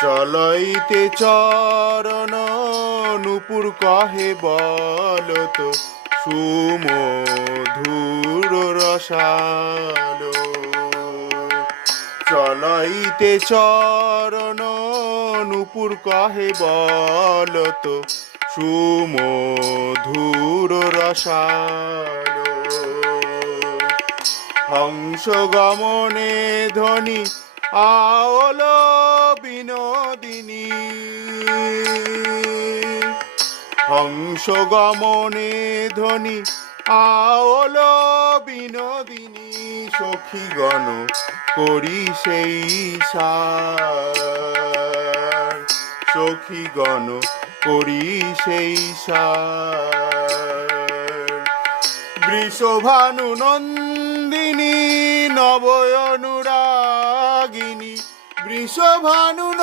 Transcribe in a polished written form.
চলইতে চরণ নূপুর কহে বলত সুমধুর রসালো। চলইতে চরণ নূপুর কহে বলত সুমধুর রসালো। হংস গমনে ধ্বনি আওল বিনোদিনী। হংস গমনে ধ্বনি আওল বিনোদিনী। সখীগণ করি সেই সার, সখীগণ করি সেই সার। বৃষভানু নন্দিনী নব অনুরাগিনী। বৃষভানু